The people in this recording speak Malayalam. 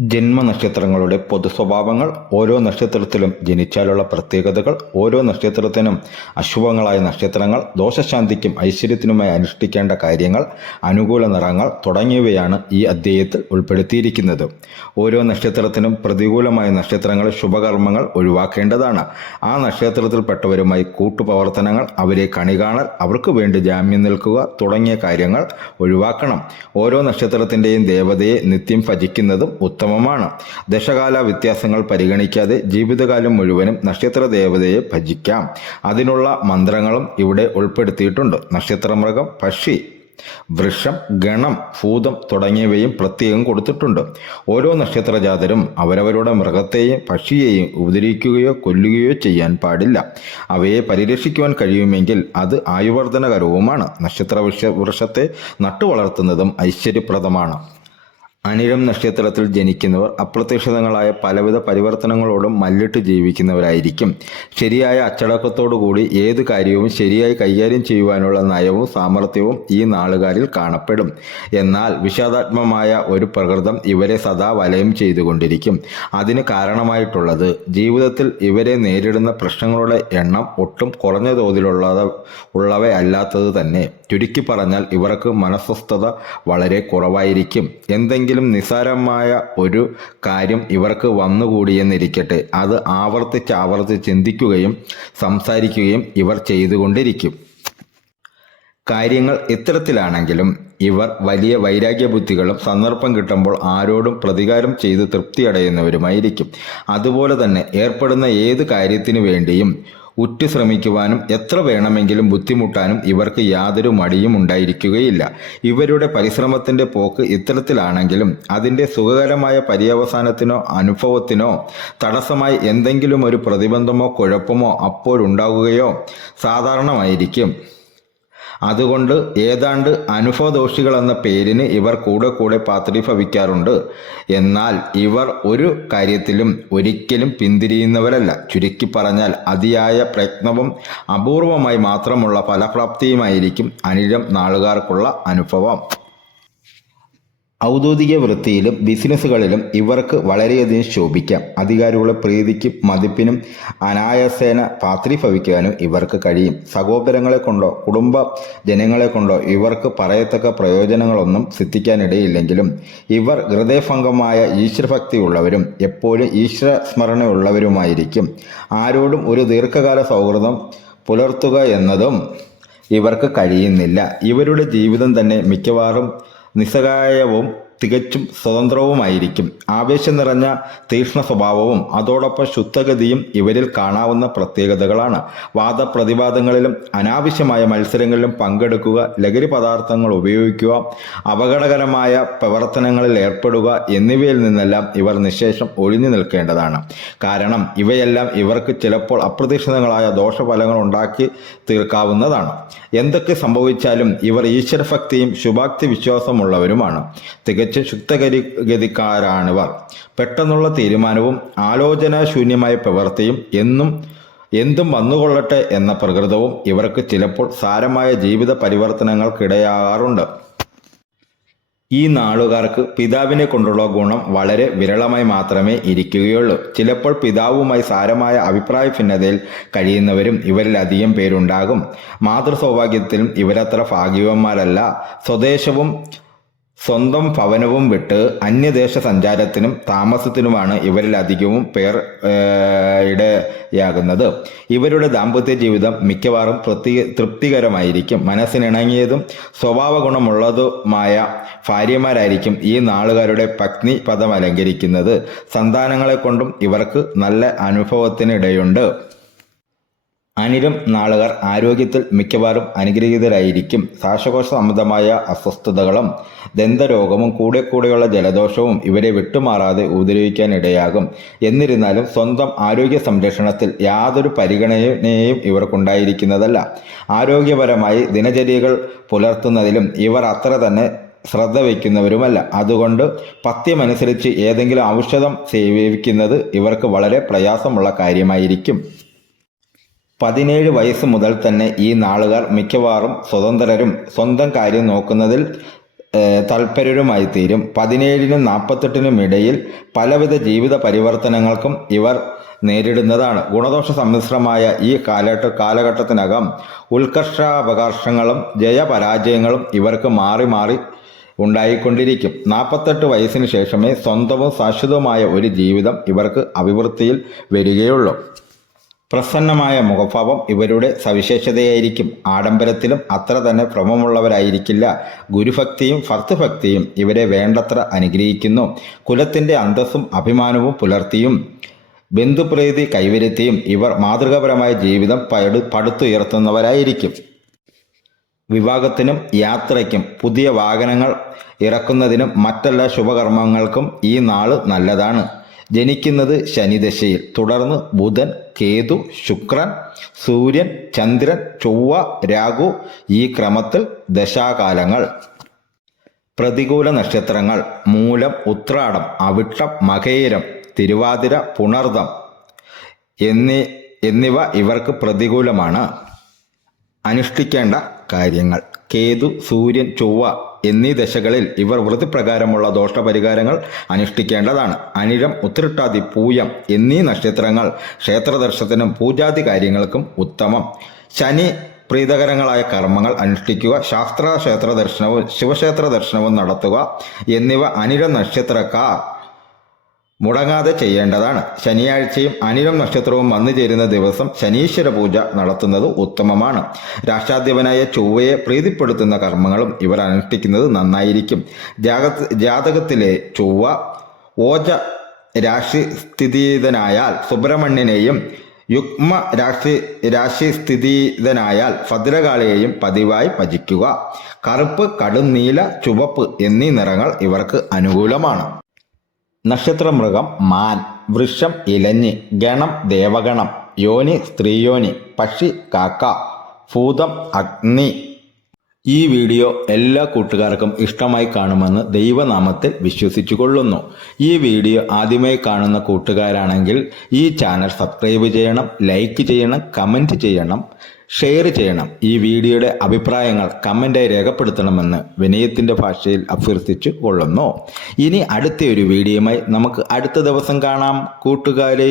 ജന്മനക്ഷത്രങ്ങളുടെ പൊതുസ്വഭാവങ്ങൾ ഓരോ നക്ഷത്രത്തിലും ജനിച്ചാലുള്ള പ്രത്യേകതകൾ ഓരോ നക്ഷത്രത്തിനും അശുഭങ്ങളായ നക്ഷത്രങ്ങൾ ദോഷശാന്തിക്കും ഐശ്വര്യത്തിനുമായി അനുഷ്ഠിക്കേണ്ട കാര്യങ്ങൾ അനുകൂല നിറങ്ങൾ തുടങ്ങിയവയാണ് ഈ അധ്യായത്തിൽ ഉൾപ്പെടുത്തിയിരിക്കുന്നത്. ഓരോ നക്ഷത്രത്തിനും പ്രതികൂലമായ നക്ഷത്രങ്ങളെ ശുഭകർമ്മങ്ങൾ ഒഴിവാക്കേണ്ടതാണ്. ആ നക്ഷത്രത്തിൽപ്പെട്ടവരുമായി കൂട്ടുപ്രവർത്തനങ്ങൾ അവരെ കണികാണൽ അവർക്ക് വേണ്ടി ജാമ്യം നിൽക്കുക തുടങ്ങിയ കാര്യങ്ങൾ ഒഴിവാക്കണം. ഓരോ നക്ഷത്രത്തിന്റെയും ദേവതയെ നിത്യം ഭജിക്കുന്നതും ഉത്തമമാണ് ദശകാല വ്യത്യാസങ്ങൾ പരിഗണിക്കാതെ ജീവിതകാലം മുഴുവനും നക്ഷത്ര ദേവതയെ ഭജിക്കാം. അതിനുള്ള മന്ത്രങ്ങളും ഇവിടെ ഉൾപ്പെടുത്തിയിട്ടുണ്ട്. നക്ഷത്രമൃഗം പക്ഷി വൃക്ഷം ഗണം ഭൂതം തുടങ്ങിയവയും പ്രത്യേകം കൊടുത്തിട്ടുണ്ട്. ഓരോ നക്ഷത്രജാതരും അവരവരുടെ മൃഗത്തെയും പക്ഷിയെയും ഉപദ്രവിക്കുകയോ കൊല്ലുകയോ ചെയ്യാൻ പാടില്ല. അവയെ പരിരക്ഷിക്കുവാൻ കഴിയുമെങ്കിൽ അത് ആയുവർദ്ധനകരവുമാണ് നക്ഷത്ര വൃക്ഷ വൃക്ഷത്തെ നട്ടുവളർത്തുന്നതും ഐശ്വര്യപ്രദമാണ്. അനിഴം നക്ഷത്രത്തിൽ ജനിക്കുന്നവർ അപ്രത്യക്ഷിതങ്ങളായ പലവിധ പരിവർത്തനങ്ങളോടും മല്ലിട്ട് ജീവിക്കുന്നവരായിരിക്കും. ശരിയായ അച്ചടക്കത്തോടുകൂടി ഏത് കാര്യവും ശരിയായി കൈകാര്യം ചെയ്യുവാനുള്ള നയവും സാമർഥ്യവും ഈ നാളുകാരിൽ കാണപ്പെടും. എന്നാൽ വിഷാദാത്മമായ ഒരു പ്രകൃതം ഇവരെ സദാ വലയം ചെയ്തുകൊണ്ടിരിക്കും. അതിന് കാരണമായിട്ടുള്ളത് ജീവിതത്തിൽ ഇവരെ നേരിടുന്ന പ്രശ്നങ്ങളുടെ എണ്ണം ഒട്ടും കുറഞ്ഞ തോതിലുള്ളത് ഉള്ളവയല്ലാത്തത് തന്നെ. ചുരുക്കി പറഞ്ഞാൽ ഇവർക്ക് മനസ്വസ്ഥത വളരെ കുറവായിരിക്കും. എന്തെങ്കിലും നിസ്സാരമായ ഒരു കാര്യം ഇവർക്ക് വന്നുകൂടിയെന്നിരിക്കട്ടെ. അത് ആവർത്തിച്ച് ആവർത്തിച്ച് ചിന്തിക്കുകയും സംസാരിക്കുകയും ഇവർ ചെയ്തുകൊണ്ടിരിക്കും. കാര്യങ്ങൾ ഇത്തരത്തിലാണെങ്കിലും ഇവർ വലിയ വൈരാഗ്യബുദ്ധികളും സന്ദർഭം കിട്ടുമ്പോൾ ആരോടും പ്രതികാരം ചെയ്ത് തൃപ്തിയടയുന്നവരുമായിരിക്കും. അതുപോലെ തന്നെ ഏർപ്പെടുന്ന ഏത് കാര്യത്തിനു വേണ്ടിയും ഉറ്റു ശ്രമിക്കുവാനും എത്ര വേണമെങ്കിലും ബുദ്ധിമുട്ടാനും ഇവർക്ക് യാതൊരു മടിയും ഉണ്ടായിരിക്കുകയില്ല. ഇവരുടെ പരിശ്രമത്തിന്റെ പോക്ക് ഇത്തരത്തിലാണെങ്കിലും അതിന്റെ സുഖകരമായ പര്യവസാനത്തിനോ അനുഭവത്തിനോ തടസ്സമായി എന്തെങ്കിലും ഒരു പ്രതിബന്ധമോ കുഴപ്പമോ അപ്പോഴുണ്ടാകുകയോ സാധാരണമായിരിക്കും. അതുകൊണ്ട് ഏതാണ്ട് അനുഭവദോഷികൾ എന്ന പേരിന് ഇവർ കൂടെ കൂടെ പാത്രീഭവിക്കാറുണ്ട്. എന്നാൽ ഇവർ ഒരു കാര്യത്തിലും ഒരിക്കലും പിന്തിരിയുന്നവരല്ല. ചുരുക്കി പറഞ്ഞാൽ അതിയായ പ്രയത്നവും അപൂർവമായി മാത്രമുള്ള ഫലപ്രാപ്തിയുമായിരിക്കും അനിഴം നാളുകാർക്കുള്ള അനുഭവം. ഔദ്യോഗിക വൃത്തിയിലും ബിസിനസ്സുകളിലും ഇവർക്ക് വളരെയധികം ശോഭിക്കാം. അധികാരികളുടെ പ്രീതിക്കും മതിപ്പിനും അനായാസേന പാത്രീഭവിക്കാനും ഇവർക്ക് കഴിയും. സഹോദരങ്ങളെ കൊണ്ടോ കുടുംബ ജനങ്ങളെ കൊണ്ടോ ഇവർക്ക് പറയത്തക്ക പ്രയോജനങ്ങളൊന്നും സിദ്ധിക്കാനിടയില്ലെങ്കിലും ഇവർ ഹൃദയഭംഗമായ ഈശ്വരഭക്തിയുള്ളവരും എപ്പോഴും ഈശ്വര സ്മരണയുള്ളവരുമായിരിക്കും ആരോടും ഒരു ദീർഘകാല സൗഹൃദം പുലർത്തുക എന്നതും ഇവർക്ക് കഴിയുന്നില്ല. ഇവരുടെ ജീവിതം തന്നെ മിക്കവാറും നിസ്സഹായവും തികച്ചും സ്വതന്ത്രവുമായിരിക്കും. ആവേശം നിറഞ്ഞ തീക്ഷ്ണ സ്വഭാവവും അതോടൊപ്പം ശുദ്ധഗതിയും ഇവരിൽ കാണാവുന്ന പ്രത്യേകതകളാണ്. വാദപ്രതിവാദങ്ങളിലും അനാവശ്യമായ മത്സരങ്ങളിലും പങ്കെടുക്കുക ലഹരി പദാർത്ഥങ്ങൾ ഉപയോഗിക്കുക അപകടകരമായ പ്രവർത്തനങ്ങളിൽ ഏർപ്പെടുക എന്നിവയിൽ നിന്നെല്ലാം ഇവർ നിശേഷം ഒഴിഞ്ഞു നിൽക്കേണ്ടതാണ്. കാരണം ഇവയെല്ലാം ഇവർക്ക് ചിലപ്പോൾ അപ്രതീക്ഷിതങ്ങളായ ദോഷഫലങ്ങൾ ഉണ്ടാക്കി തീർക്കാവുന്നതാണ്. എന്തൊക്കെ സംഭവിച്ചാലും ഇവർ ഈശ്വരഭക്തിയും ശുഭാക്തി വിശ്വാസമുള്ളവരുമാണ് തികച്ചും ശുദ്ധഗതിക്കാരാണിവർ പെട്ടെന്നുള്ള തീരുമാനവും ആലോചനാശൂന്യമായ പ്രവൃത്തിയും എന്നും എന്തും വന്നുകൊള്ളട്ടെ എന്ന പ്രകൃതവും ഇവർക്ക് ചിലപ്പോൾ സാരമായ ജീവിത പരിവർത്തനങ്ങൾക്കിടയാകാറുണ്ട് ഈ നാളുകാർക്ക് പിതാവിനെ കൊണ്ടുള്ള ഗുണം വളരെ വിരളമായി മാത്രമേ ഇരിക്കുകയുള്ളൂ. ചിലപ്പോൾ പിതാവുമായി സാരമായ അഭിപ്രായ ഭിന്നതയിൽ കഴിയുന്നവരും ഇവരിൽ അധികം പേരുണ്ടാകും. മാതൃസൗഭാഗ്യത്തിലും ഇവരത്ര ഭാഗ്യവന്മാരല്ല. സ്വദേശവും സ്വന്തം ഭവനവും വിട്ട് അന്യദേശ സഞ്ചാരത്തിനും താമസത്തിനുമാണ് ഇവരിൽ അധികവും പേർ ഇടയാകുന്നത്. ഇവരുടെ ദാമ്പത്യ ജീവിതം മിക്കവാറും തൃപ്തി തൃപ്തികരമായിരിക്കും. മനസ്സിനിണങ്ങിയതും സ്വഭാവ ഗുണമുള്ളതുമായ ഭാര്യമാരായിരിക്കും ഈ നാളുകാരുടെ പത്നി പദം അലങ്കരിക്കുന്നത് സന്താനങ്ങളെ കൊണ്ടും ഇവർക്ക് നല്ല അനുഭവത്തിനിടയുണ്ട്. അനിരം നാളുകാർ ആരോഗ്യത്തിൽ മിക്കവാറും അനുഗ്രഹീതരായിരിക്കും. ശ്വാസകോശ സംബന്ധമായ അസ്വസ്ഥതകളും ദന്തരോഗവും കൂടെ കൂടെയുള്ള ജലദോഷവും ഇവരെ വിട്ടുമാറാതെ ഉപദ്രവിക്കാനിടയാകും. എന്നിരുന്നാലും സ്വന്തം ആരോഗ്യ സംരക്ഷണത്തിൽ യാതൊരു പരിഗണനയും ഇവർക്കുണ്ടായിരിക്കുന്നതല്ല. ആരോഗ്യപരമായി ദിനചര്യകൾ പുലർത്തുന്നതിലും ഇവർ അത്ര തന്നെ ശ്രദ്ധ വയ്ക്കുന്നവരുമല്ല അതുകൊണ്ട് പഥ്യമനുസരിച്ച് ഏതെങ്കിലും ഔഷധം സേവിക്കുന്നത് ഇവർക്ക് വളരെ പ്രയാസമുള്ള കാര്യമായിരിക്കും. പതിനേഴ് വയസ്സ് മുതൽ തന്നെ ഈ നാളുകാർ മിക്കവാറും സ്വതന്ത്രരും സ്വന്തം കാര്യം നോക്കുന്നതിൽ തൽപരരുമായി തീരും പതിനേഴിനും നാൽപ്പത്തെട്ടിനും ഇടയിൽ പലവിധ ജീവിത പരിവർത്തനങ്ങൾക്കും ഇവർ നേരിടുന്നതാണ്. ഗുണദോഷ സമ്മിശ്രമായ ഈ കാലഘട്ട കാലഘട്ടത്തിനകം ഉത്കർഷാപകർഷങ്ങളും ജയപരാജയങ്ങളും ഇവർക്ക് മാറി മാറി ഉണ്ടായിക്കൊണ്ടിരിക്കും. നാൽപ്പത്തെട്ട് വയസ്സിന് ശേഷമേ സ്വന്തവും ശാശ്വതവുമായ ഒരു ജീവിതം ഇവർക്ക് അഭിവൃദ്ധിയിൽ വരികയുള്ളൂ. പ്രസന്നമായ മുഖഭാവം ഇവരുടെ സവിശേഷതയായിരിക്കും. ആഡംബരത്തിലും അത്ര തന്നെ ഭ്രമമുള്ളവരായിരിക്കില്ല ഗുരുഭക്തിയും ഭർത്തുഭക്തിയും ഇവരെ വേണ്ടത്ര അനുഗ്രഹിക്കുന്നു. കുലത്തിന്റെ അന്തസ്സും അഭിമാനവും പുലർത്തിയും ബന്ധുപ്രീതി കൈവരുത്തിയും ഇവർ മാതൃകാപരമായ ജീവിതം പടു പടുത്തുയർത്തുന്നവരായിരിക്കും. വിവാഹത്തിനും യാത്രയ്ക്കും പുതിയ വാഹനങ്ങൾ ഇറക്കുന്നതിനും മറ്റെല്ലാ ശുഭകർമ്മങ്ങൾക്കും ഈ നാൾ നല്ലതാണ്. ജനിക്കുന്നത് ശനിദശയിൽ. തുടർന്ന് ബുധൻ കേതു ശുക്രൻ സൂര്യൻ ചന്ദ്രൻ ചൊവ്വ രാഹു ഈ ക്രമത്തിൽ ദശാകാലങ്ങൾ. പ്രതികൂല നക്ഷത്രങ്ങൾ മൂലം ഉത്രാടം അവിട്ടം മകേരം തിരുവാതിര പുണർദം എന്നീ എന്നിവ ഇവർക്ക് പ്രതികൂലമാണ്. അനുഷ്ഠിക്കേണ്ട കാര്യങ്ങൾ. കേതു സൂര്യൻ ചൊവ്വ എന്നീ ദശകളിൽ ഇവർ വൃത്തിപ്രകാരമുള്ള ദോഷപരിഹാരങ്ങൾ അനുഷ്ഠിക്കേണ്ടതാണ്. അനിഴം ഉത്തിരട്ടാതി പൂയം എന്നീ നക്ഷത്രങ്ങൾ ക്ഷേത്രദർശനത്തിനും പൂജാതി കാര്യങ്ങൾക്കും ഉത്തമം. ശനി പ്രീതകരങ്ങളായ കർമ്മങ്ങൾ അനുഷ്ഠിക്കുക ശാസ്ത്ര ക്ഷേത്ര ദർശനവും ശിവക്ഷേത്ര ദർശനവും നടത്തുക എന്നിവ അനിഴ നക്ഷത്രക്കാർ മുടങ്ങാതെ ചെയ്യേണ്ടതാണ്. ശനിയാഴ്ചയും അനിരം നക്ഷത്രവും വന്നു ചേരുന്ന ദിവസം ശനീശ്വര പൂജ നടത്തുന്നത് ഉത്തമമാണ്. രാഷ്ട്രാധിപനായ ചൊവ്വയെ പ്രീതിപ്പെടുത്തുന്ന കർമ്മങ്ങളും ഇവർ അനുഷ്ഠിക്കുന്നത് നന്നായിരിക്കും. ജാഗ ജാതകത്തിലെ ചൊവ്വ ഓജ രാശി സ്ഥിതിതനായാൽ സുബ്രഹ്മണ്യനെയും യുഗ്മ രാശി രാശി സ്ഥിതിതനായാൽ ഭദ്രകാളിയെയും പതിവായി ഭജിക്കുക. കറുപ്പ് കടുന്നീല ചുവപ്പ് എന്നീ നിറങ്ങൾ ഇവർക്ക് അനുകൂലമാണ്. നക്ഷത്രമൃഗം മാൻ വൃക്ഷം ഇലഞ്ഞ് ഗണം ദേവഗണം യോനി സ്ത്രീയോനി പക്ഷി കാക്ക ഭൂതം അഗ്നി. ഈ വീഡിയോ എല്ലാ കൂട്ടുകാർക്കും ഇഷ്ടമായി കാണുമെന്ന് ദൈവനാമത്തിൽ വിശ്വസിച്ചു കൊള്ളുന്നു ഈ വീഡിയോ ആദ്യമായി കാണുന്ന കൂട്ടുകാരാണെങ്കിൽ ഈ ചാനൽ സബ്സ്ക്രൈബ് ചെയ്യണം ലൈക്ക് ചെയ്യണം കമന്റ് ചെയ്യണം. ഷെയർ ചെയ്യണം. ഈ വീഡിയോയുടെ അഭിപ്രായങ്ങൾ കമന്റായി രേഖപ്പെടുത്തണമെന്ന് വിനയത്തിന്റെ ഭാഷയിൽ അഭ്യർത്ഥിച്ചു കൊള്ളുന്നു. ഇനി അടുത്ത ഒരു വീഡിയോയുമായി നമുക്ക് അടുത്ത ദിവസം കാണാം. കൂട്ടുകാരേ.